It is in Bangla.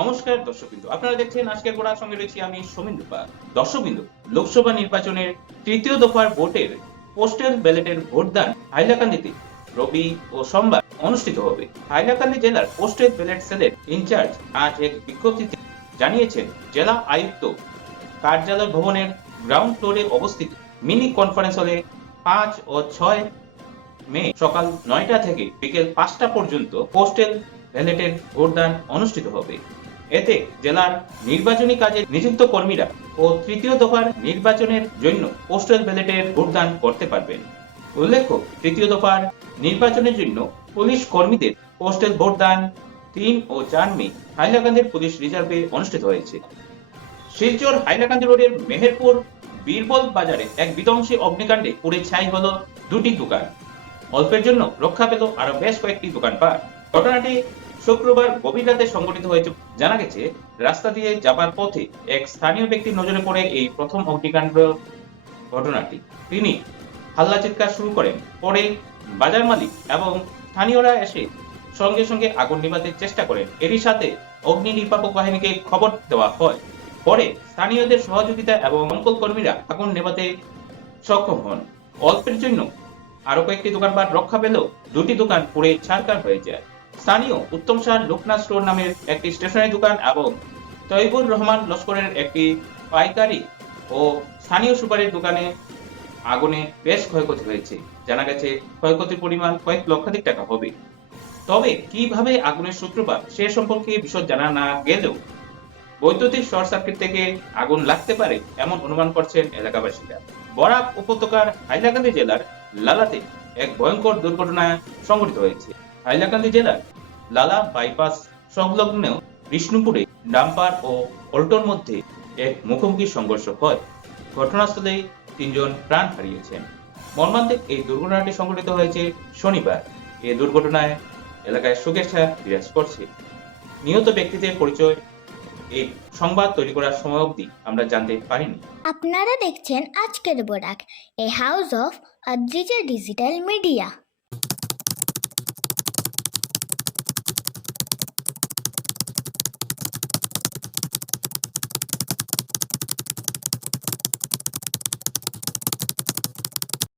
নমস্কার, দর্শকবিন্দু। আপনারা দেখছেন আজকের গোড়ার সঙ্গে রয়েছি আমি সোমেন রূপা। দর্শকবিন্দু, লোকসভা নির্বাচনের তৃতীয় দফার ভোটের পোস্টাল ব্যালটের ভোটদান হাইলাকান্দিতে রবি ও সোমবার অনুষ্ঠিত হবে। হাইলাকান্দি জেলার পোস্টাল ব্যালট সেলের ইনচার্জ আজ এক বিজ্ঞপ্তিতে জানিয়েছেন, জেলা আয়ুক্ত কার্যালয় ভবনের গ্রাউন্ড ফ্লোরে অবস্থিত মিনি কনফারেন্স হলে পাঁচ ও ছয় মে সকাল নয়টা থেকে বিকেল পাঁচটা পর্যন্ত পোস্টাল ব্যালটের ভোটদান অনুষ্ঠিত হবে। এতে জেলার নির্বাচনী কাজে নিযুক্ত কর্মীরা ও তৃতীয় দফার নির্বাচনের জন্য পোস্টাল ব্যালটের ভোটদান করতে পারবেন। উল্লেখ্য, তৃতীয় দফার নির্বাচনের জন্য পুলিশ কর্মীদের পোস্টাল ভোটদান তিন ও চার মে হাইলাকান্দির পুলিশ রিজার্ভে অনুষ্ঠিত হয়েছে। শিলচর হাইলাকান্দি রোডের মেহেরপুর বীরবল বাজারে এক বিধ্বংসী অগ্নিকাণ্ডে পুড়ে ছাই হলো দুটি দোকান। অল্পের জন্য রক্ষা পেল আরও বেশ কয়েকটি দোকান দোকানপাট। ঘটনাটি শুক্রবার গভীর রাতে সংঘটিত হয়েছে। জানা গেছে, রাস্তা দিয়ে যাবার পথে এক স্থানীয় ব্যক্তির নজরে পড়ে এই প্রথম অগ্নিকাণ্ড ঘটনাটি। তিনি হাল্লা চিৎকার শুরু করেন। পরে বাজার মালিক এবং স্থানীয়রা এসে সঙ্গে সঙ্গে আগুন নিভাতে চেষ্টা করেন। এরই সাথে অগ্নি নির্বাপক বাহিনীকে খবর দেওয়া হয়। পরে স্থানীয়দের সহযোগিতা এবং দমকল কর্মীরা আগুন নেভাতে সক্ষম হন। অল্পের জন্য আরও কয়েকটি দোকানপাট রক্ষা পেলেও দুটি দোকান পুড়ে ছারকার হয়ে যায়। স্থানীয় উত্তম শাহ লোকনাথ স্টোর নামের একটি স্টেশনারি দোকান এবং তৈবুর রহমান লস্করের একটি পাইকারি ও স্থানীয় সুপারির দোকানে আগুনে বেশ ক্ষয়ক্ষতি হয়েছে। জানা গেছে, ক্ষয়ক্ষতির পরিমাণ কয়েক লক্ষাধিক টাকা হবে। তবে কীভাবে আগুনের সূত্রপাত, সে সম্পর্কে বিশদ জানা না গেলেও বৈদ্যুতিক শর্ট সার্কিট থেকে আগুন লাগতে পারে এমন অনুমান করছেন এলাকাবাসীরা। বরাক উপত্যকার হাইলাকান্দি জেলার লালাতে এক ভয়ঙ্কর দুর্ঘটনা সংঘটিত হয়েছে। হাইলাকান্দি জেলার লালা বাইপাস সংলগ্ন বিষ্ণুপুরে ডাম্পার ও অল্টোর মধ্যে এক মুখোমুখি সংঘর্ষ হয়। ঘটনাস্থলে তিনজন প্রাণ হারিয়েছেন। মর্মান্তিক এই দুর্ঘটনাটি সংঘটিত হয়েছে শনিবার। এই দুর্ঘটনায় এলাকায় শোকের ছায়া বিরাজ করছে। নিহত ব্যক্তিদের পরিচয় এই সংবাদ তৈরি করার সময় অবধি আমরা জানতে পারিনি। আপনারা দেখছেন আজকের বোরাক, a house of Adrija digital media.